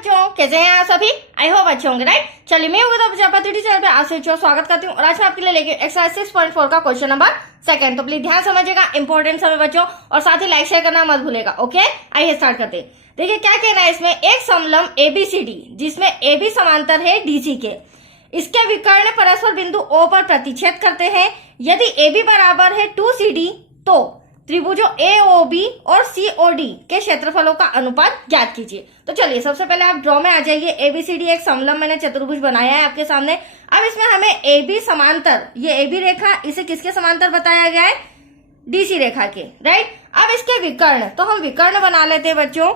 बच्चों कैसे हैं आप सभी? आई होप अच्छे होंगे, राइट। चलिए मैं योगिता प्रजापति टीचर पे आप सभी को स्वागत करती हूँ और आज मैं आपके लिए लेके एक्सरसाइज 6.4 का क्वेश्चन नंबर 2। तो प्लीज ध्यान समझिएगा, इंपॉर्टेंट समय बच्चों, और साथ ही लाइक शेयर करना मत भूलेगा। ओके, आइए स्टार्ट करते हैं। देखिए क्या कहना है इसमें, एक समलंब एबीसीडी जिसमें एबी समांतर है डीसी के, इसके विकर्ण परस्पर बिंदु ओ पर प्रतिच्छेद करते हैं। यदि एबी बराबर है 2CD तो त्रिभुजों एओबी और सीओडी के क्षेत्रफलों का अनुपात ज्ञात कीजिए। तो चलिए सबसे पहले आप ड्रॉ में आ जाइए। एबीसीडी एक समलंब मैंने चतुर्भुज बनाया है आपके सामने। अब इसमें हमें एबी समांतर, ये एबी रेखा, इसे किसके समांतर बताया गया है? डीसी रेखा के, राइट। अब इसके विकर्ण, तो हम विकर्ण बना लेते हैं बच्चों।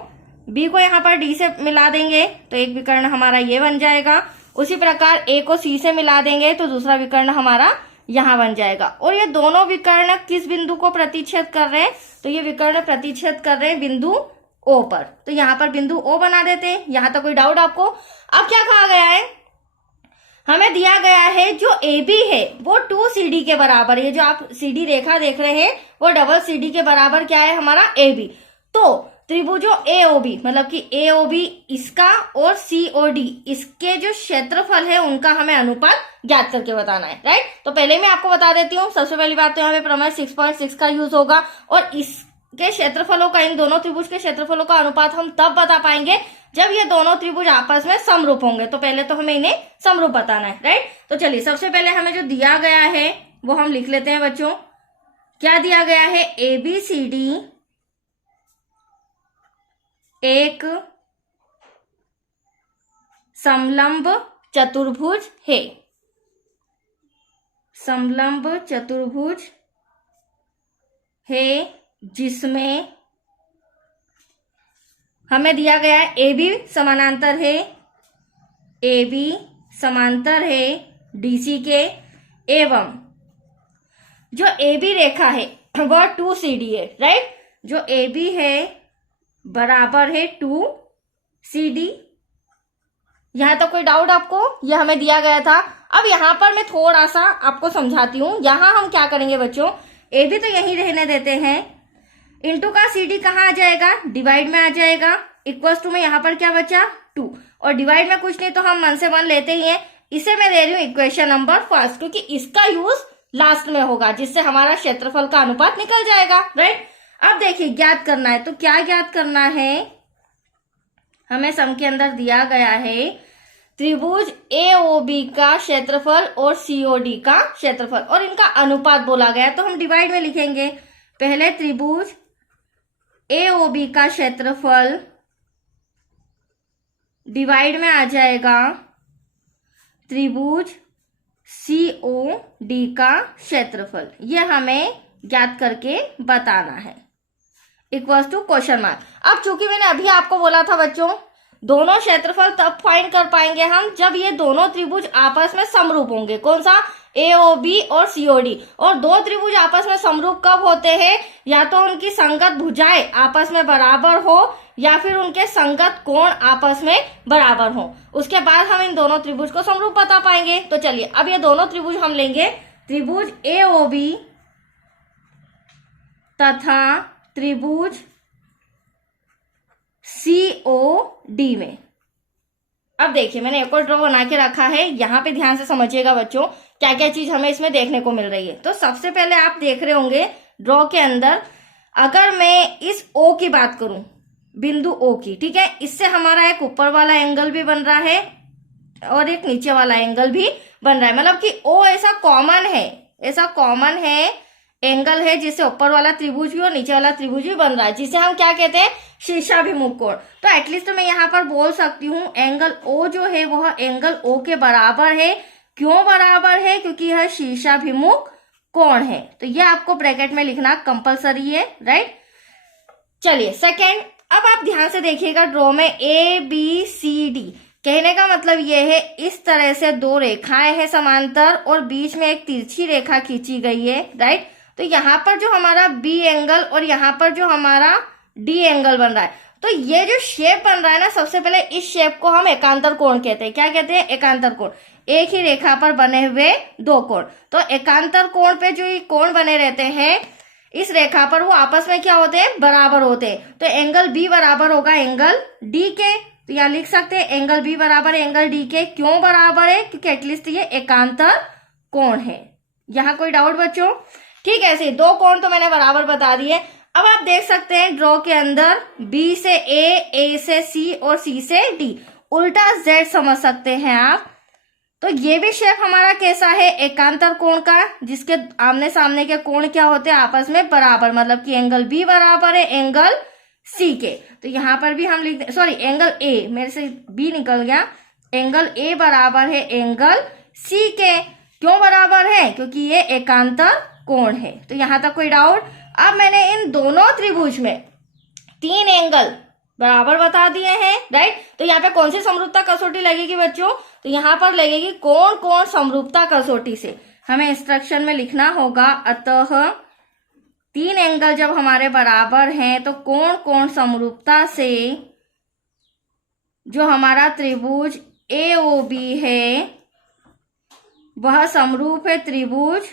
बी को यहाँ पर डी से मिला देंगे तो एक विकर्ण हमारा ये बन जाएगा। उसी प्रकार ए को सी से मिला देंगे तो दूसरा विकर्ण हमारा यहां बन जाएगा। और ये दोनों विकर्ण किस बिंदु को प्रतिच्छेद कर रहे हैं? तो ये विकर्ण प्रतिच्छेद कर रहे हैं बिंदु ओ पर। तो यहां पर बिंदु ओ बना देते हैं। यहां तक कोई डाउट आपको? अब क्या कहा गया है, हमें दिया गया है जो AB है वो 2CD के बराबर है। जो आप CD रेखा देख रहे हैं वो डबल CD के बराबर क्या है हमारा AB। तो त्रिभुजों AOB, मतलब कि AOB इसका और COD इसके जो क्षेत्रफल है उनका हमें अनुपात ज्ञात करके बताना है, राइट। तो पहले मैं आपको बता देती हूँ। सबसे पहली बात तो यहाँ पे प्रमेय 6.6 का यूज होगा और इसके क्षेत्रफलों का, इन दोनों त्रिभुज के क्षेत्रफलों का अनुपात हम तब बता पाएंगे जब ये दोनों त्रिभुज आपस में समरूप होंगे। तो पहले तो हमें इन्हें समरूप बताना है, राइट। तो चलिए सबसे पहले हमें जो दिया गया है वो हम लिख लेते हैं बच्चों। क्या दिया गया है? ABCD एक समलंब चतुर्भुज है। समलंब चतुर्भुज है जिसमें हमें दिया गया है AB समानांतर है, AB समांतर है DC के, एवं जो AB रेखा है वह 2CD है, राइट। जो AB है बराबर है 2CD। यहां तक कोई डाउट आपको? यह हमें दिया गया था। अब यहां पर मैं थोड़ा सा आपको समझाती हूं। यहां हम क्या करेंगे बच्चों, AB तो यहीं रहने देते हैं, इंटू का CD कहाँ आ जाएगा? डिवाइड में आ जाएगा। इक्वल्स टू में यहां पर क्या बचा? 2, और डिवाइड में कुछ नहीं तो हम 1 से 1 लेते ही हैं। इसे मैं ले रही हूं इक्वेशन नंबर 1 क्योंकि इसका यूज लास्ट में होगा जिससे हमारा क्षेत्रफल का अनुपात निकल जाएगा, राइट। अब देखिए ज्ञात करना है, तो क्या ज्ञात करना है? हमें सम के अंदर दिया गया है त्रिभुज AOB का क्षेत्रफल और COD का क्षेत्रफल और इनका अनुपात बोला गया है। तो हम डिवाइड में लिखेंगे। पहले त्रिभुज AOB का क्षेत्रफल डिवाइड में आ जाएगा त्रिभुज COD का क्षेत्रफल। यह हमें ज्ञात करके बताना है। Equals to question mark. अब चूंकि मैंने अभी आपको बोला था बच्चों, दोनों क्षेत्रफल तब फाइंड कर पाएंगे हम जब ये दोनों त्रिभुज आपस में समरूप होंगे। कौन सा? AOB और COD। और दो त्रिभुज आपस में समरूप कब होते हैं? या तो उनकी संगत भुजाएं आपस में बराबर हो या फिर उनके संगत कोण आपस में बराबर हो। उसके बाद हम इन दोनों त्रिभुज को समरूप बता पाएंगे। तो चलिए अब ये दोनों त्रिभुज हम लेंगे, त्रिभुज AOB तथा त्रिभुज COD में। अब देखिए मैंने एक और ड्रॉ बना के रखा है, यहां पे ध्यान से समझिएगा बच्चों क्या क्या चीज हमें इसमें देखने को मिल रही है। तो सबसे पहले आप देख रहे होंगे ड्रॉ के अंदर, अगर मैं इस O की बात करूं, बिंदु O की, ठीक है, इससे हमारा एक ऊपर वाला एंगल भी बन रहा है और एक नीचे वाला एंगल भी बन रहा है। मतलब कि O ऐसा कॉमन है एंगल है जिससे ऊपर वाला त्रिभुज भी और नीचे वाला त्रिभुज भी बन रहा है, जिसे हम क्या कहते हैं? शीर्षाभिमुख कोण। तो एटलीस्ट मैं यहाँ पर बोल सकती हूँ एंगल O जो है वह एंगल O के बराबर है। क्यों बराबर है? क्योंकि यह शीर्षाभिमुख कोण है। तो यह आपको ब्रैकेट में लिखना कंपलसरी है, राइट। चलिए सेकेंड, अब आप ध्यान से देखिएगा ड्रॉ में ABCD। कहने का मतलब यह है इस तरह से दो रेखाएं हैं समांतर और बीच में एक तिरछी रेखा खींची गई है, राइट। तो यहाँ पर जो हमारा B एंगल और यहाँ पर जो हमारा D एंगल बन रहा है, तो ये जो शेप बन रहा है ना, सबसे पहले इस शेप को हम एकांतर कोण कहते हैं। क्या कहते हैं? एकांतर कोण। एक ही रेखा पर बने हुए दो कोण। तो एकांतर कोण पे जो ये कोण बने रहते हैं इस रेखा पर, वो आपस में क्या होते हैं? बराबर होते हैं। तो एंगल B बराबर होगा एंगल D के। तो यहाँ लिख सकते हैं एंगल बी बराबर है एंगल डी के। क्यों बराबर है? क्योंकि एटलीस्ट ये एकांतर कोण है। यहाँ कोई डाउट बच्चों? ठीक है, ऐसे दो कोण तो मैंने बराबर बता दिए। अब आप देख सकते हैं ड्रॉ के अंदर बी से ए से सी और सी से डी, उल्टा जेड समझ सकते हैं आप। तो ये भी शेप हमारा कैसा है? एकांतर कोण का, जिसके आमने सामने के कोण क्या होते हैं? आपस में बराबर, मतलब कि एंगल बी बराबर है एंगल सी के। तो यहां पर भी हम लिख दे, सॉरी एंगल ए, मेरे से बी निकल गया, एंगल ए बराबर है एंगल सी के। क्यों बराबर है? क्योंकि ये एकांतर कोण है। तो यहां तक कोई डाउट? अब मैंने इन दोनों त्रिभुज में 3 एंगल बराबर बता दिए हैं, राइट। तो यहाँ पे कौन सी समरूपता कसौटी लगेगी बच्चों? तो यहाँ पर लगेगी कोण कोण समरूपता कसौटी से। हमें इंस्ट्रक्शन में लिखना होगा, अतः 3 एंगल जब हमारे बराबर हैं तो कोण कोण समरूपता से जो हमारा त्रिभुज AOB है वह समरूप है त्रिभुज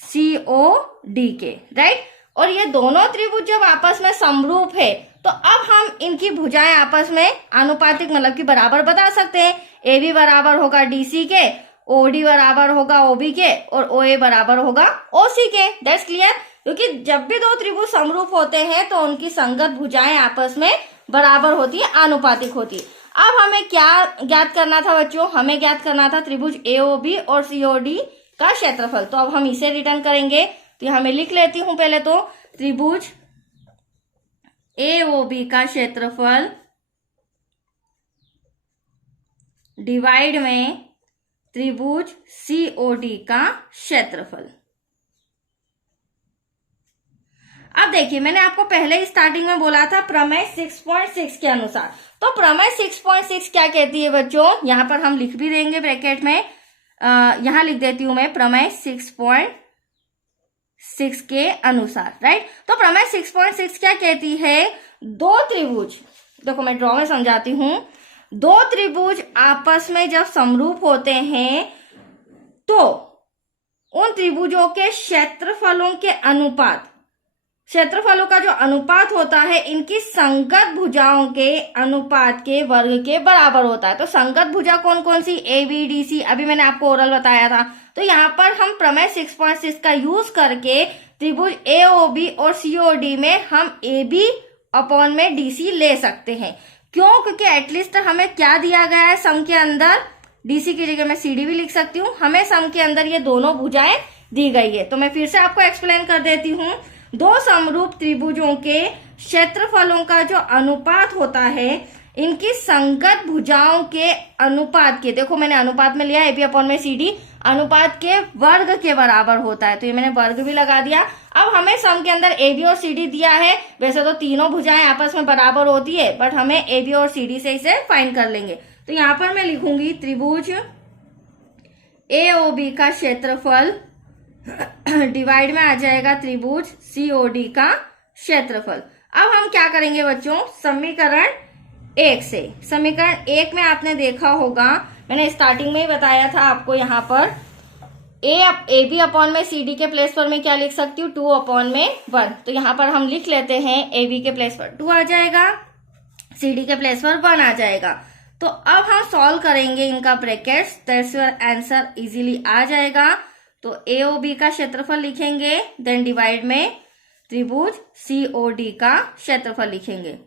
COD के, राइट। और ये दोनों त्रिभुज जब आपस में समरूप है तो अब हम इनकी भुजाएं आपस में आनुपातिक, मतलब कि बराबर बता सकते हैं। AB बराबर होगा DC के, OD बराबर होगा OB के और OA बराबर होगा OC के। That's clear. क्योंकि जब भी दो त्रिभुज समरूप होते हैं तो उनकी संगत भुजाएं आपस में बराबर होती है, आनुपातिक होती है। अब हमें क्या ज्ञात करना था बच्चों? हमें ज्ञात करना था त्रिभुज AOB और COD का क्षेत्रफल। तो अब हम इसे रिटर्न करेंगे। तो यहां मैं लिख लेती हूं पहले तो त्रिभुज AOB का क्षेत्रफल डिवाइड में त्रिभुज COD का क्षेत्रफल। अब देखिए, मैंने आपको पहले स्टार्टिंग में बोला था प्रमेय 6.6 के अनुसार। तो प्रमेय 6.6 क्या कहती है बच्चों? यहां पर हम लिख भी देंगे ब्रैकेट में, यहां लिख देती हूं मैं प्रमेय 6.6 के अनुसार, राइट। तो प्रमेय 6.6 क्या कहती है? दो त्रिभुज, देखो मैं ड्रॉ में समझाती हूं, दो त्रिभुज आपस में जब समरूप होते हैं तो उन त्रिभुजों के क्षेत्रफलों के अनुपात, क्षेत्रफलों का जो अनुपात होता है इनकी संगत भुजाओं के अनुपात के वर्ग के बराबर होता है। तो संगत भुजा कौन कौन सी? ABDC, अभी मैंने आपको ओरल बताया था। तो यहाँ पर हम प्रमेय 6.6 का यूज करके त्रिभुज AOB और COD में हम AB अपॉन में DC ले सकते हैं। क्यों? क्योंकि एटलीस्ट हमें क्या दिया गया है सम के अंदर? DC की जगह मैं CD भी लिख सकती हूँ। हमें सम के अंदर ये दोनों भुजाएं दी गई है। तो मैं फिर से आपको एक्सप्लेन कर देती हूँ। दो समरूप त्रिभुजों के क्षेत्रफलों का जो अनुपात होता है इनकी संगत भुजाओं के अनुपात के, देखो मैंने अनुपात में लिया AB अपॉन में CD, अनुपात के वर्ग के बराबर होता है। तो ये मैंने वर्ग भी लगा दिया। अब हमें सम के अंदर AB और CD दिया है। वैसे तो तीनों भुजाएं आपस में बराबर होती है, बट हमें AB और CD से इसे फाइंड कर लेंगे। तो यहां पर मैं लिखूंगी त्रिभुज AOB का क्षेत्रफल डिवाइड में आ जाएगा त्रिभुज COD का क्षेत्रफल। अब हम क्या करेंगे बच्चों? समीकरण 1 से, समीकरण 1 में आपने देखा होगा, मैंने स्टार्टिंग में ही बताया था आपको, यहाँ पर AB अपॉन में CD के प्लेस पर मैं क्या लिख सकती हूँ? 2 अपॉन में 1। तो यहाँ पर हम लिख लेते हैं AB के प्लेस पर 2 आ जाएगा, CD के प्लेस पर 1 आ जाएगा। तो अब हम सॉल्व करेंगे इनका brackets, that's your answer easily आ जाएगा। तो AOB का क्षेत्रफल लिखेंगे, देन डिवाइड में त्रिभुज COD का क्षेत्रफल लिखेंगे।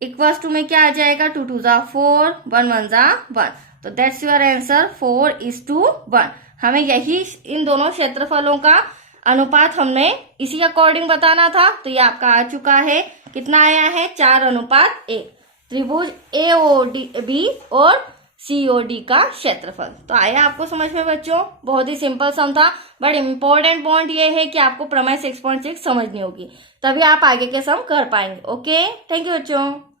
इक्वल्स टू में क्या आ जाएगा? 2 2 जा 4, 1 1 जा 1। तो दैट्स योर आंसर 4:1। हमें यही इन दोनों क्षेत्रफलों का अनुपात हमने इसी अकॉर्डिंग बताना था। तो ये आपका आ चुका है, कितना आया है? 4:1 त्रिभुज AOB और COD का क्षेत्रफल। तो आया आपको समझ में बच्चों? बहुत ही सिंपल सम था, बट इम्पोर्टेंट पॉइंट ये है कि आपको प्रमेय 6.6 समझनी होगी, तभी आप आगे के सम कर पाएंगे। ओके, थैंक यू बच्चों।